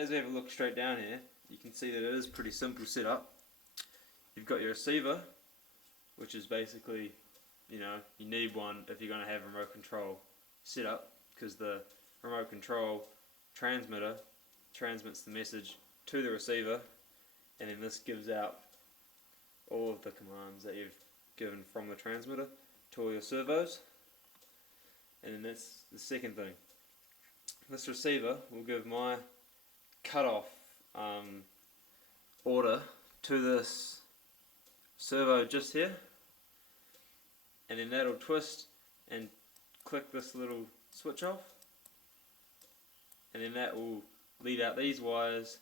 as we have a look straight down here, you can see that it is pretty simple setup. You've got your receiver, which is basically, you need one if you're going to have remote control setup, because the remote control transmitter transmits the message to the receiver, and then this gives out all of the commands that you've given from the transmitter to all your servos. And then that's the second thing. This receiver will give my cutoff order to this servo just here, and then that'll twist and click this little switch off, and then that will lead out these wires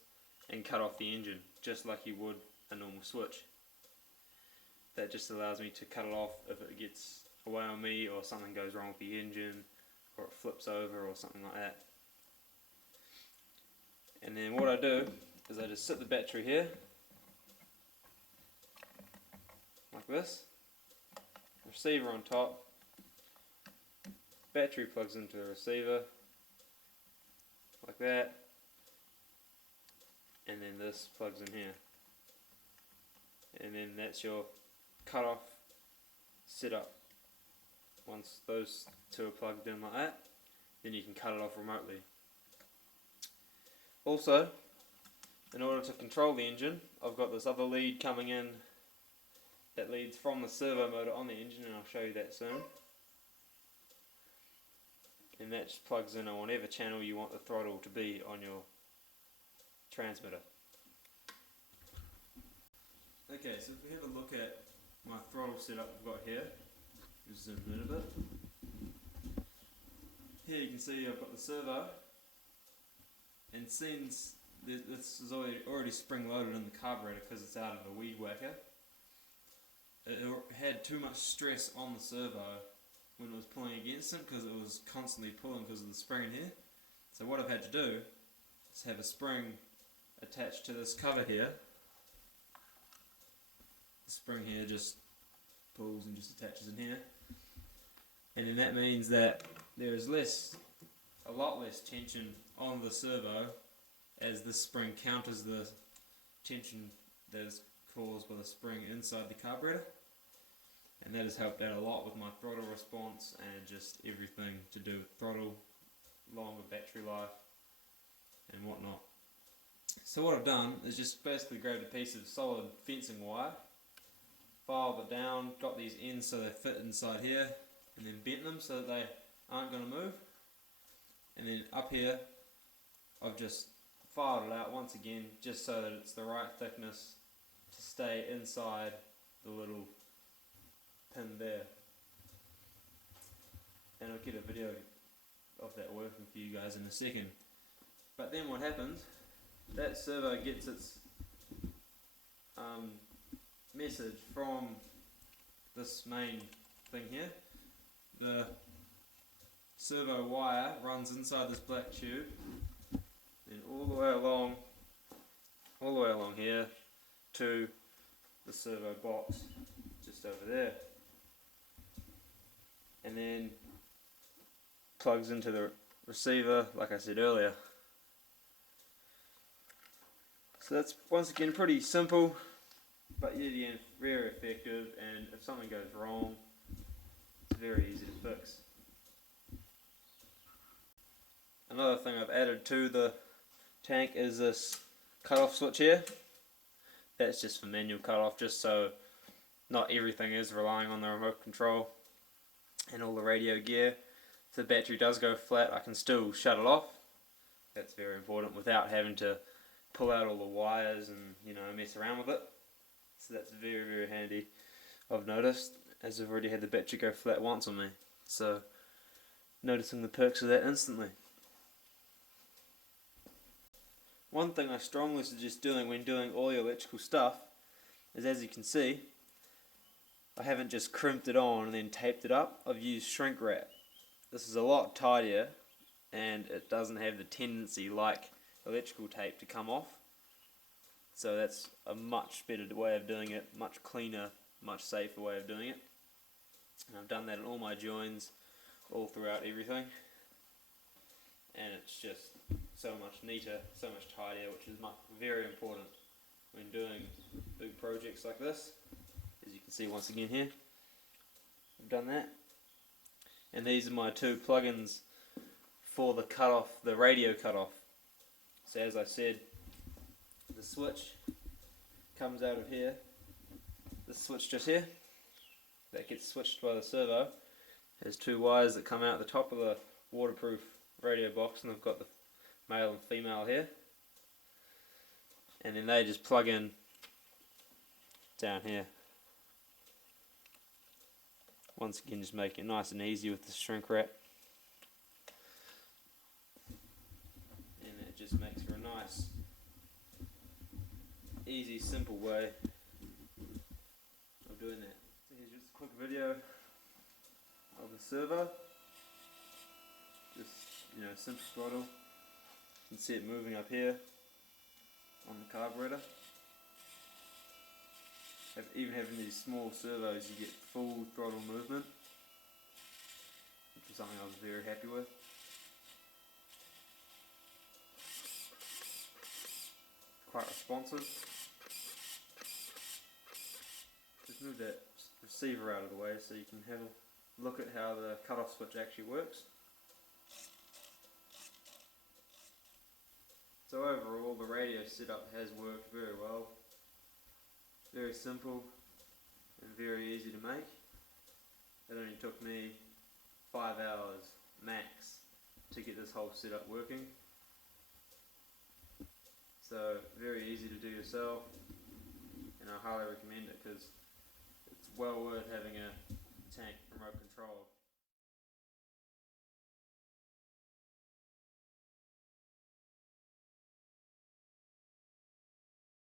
and cut off the engine just like you would a normal switch. That just allows me to cut it off if it gets away on me, or something goes wrong with the engine, or it flips over or something like that. And then what I do is I just sit the battery here like this, receiver on top, battery plugs into the receiver like that, and then this plugs in here, and then that's your cutoff setup. Once those two are plugged in like that, then you can cut it off remotely. Also, in order to control the engine, I've got this other lead coming in that leads from the servo motor on the engine, and I'll show you that soon. And that just plugs in on whatever channel you want the throttle to be on your transmitter. Okay, so if we have a look at my throttle setup I've got here, just zoom in a bit. Here you can see I've got the servo, and since this is already spring loaded in the carburetor because it's out of a weed whacker, it had too much stress on the servo when it was pulling against it, because it was constantly pulling because of the spring in here. So what I've had to do is have a spring attached to this cover here. The spring here just pulls and just attaches in here, and then that means that there is a lot less tension on the servo, as this spring counters the tension that is caused by the spring inside the carburetor, and that has helped out a lot with my throttle response and just everything to do with throttle, longer battery life and whatnot. So what I've done is just basically grabbed a piece of solid fencing wire, filed it down, got these ends so they fit inside here, and then bent them so that they aren't going to move. And then up here I've just filed it out once again, just so that it's the right thickness to stay inside the little pin there. And I'll get a video of that working for you guys in a second. But then what happens, that servo gets its message from this main thing here. The servo wire runs inside this black tube, then all the way along here to the servo box just over there, and then plugs into the receiver like I said earlier. So that's once again pretty simple, but yet again very effective, and if something goes wrong, it's very easy to fix. Another thing I've added to the tank is this cutoff switch here. That's just for manual cutoff, just so not everything is relying on the remote control and all the radio gear. If the battery does go flat, I can still shut it off. That's very important without having to pull out all the wires and mess around with it. So that's very, very handy, I've noticed, as I've already had the battery go flat once on me. So noticing the perks of that instantly. One thing I strongly suggest doing when doing all your electrical stuff is, as you can see, I haven't just crimped it on and then taped it up. I've used shrink wrap. This is a lot tidier, and it doesn't have the tendency like electrical tape to come off. So that's a much better way of doing it, much cleaner, much safer way of doing it. And I've done that in all my joins, all throughout everything, and it's just so much neater, so much tidier, which is very important when doing big projects like this. As you can see once again here, I've done that. And these are my two plugins for the cutoff, the radio cutoff. So as I said, the switch comes out of here, this switch just here, that gets switched by the servo. There's two wires that come out the top of the waterproof radio box, and they've got the male and female here. And then they just plug in down here. Once again, just make it nice and easy with the shrink wrap. And it just makes for a nice, easy, simple way of doing that. So here's just a quick video of the servo. Just, simple throttle. You can see it moving up here on the carburetor. Even having these small servos, you get full throttle movement, which is something I was very happy with. Quite responsive. Just move that receiver out of the way so you can have a look at how the cutoff switch actually works. So overall, the radio setup has worked very well. Very simple and very easy to make. It only took me 5 hours max to get this whole setup working. So very easy to do yourself, and I highly recommend it because it's well worth having a tank remote control.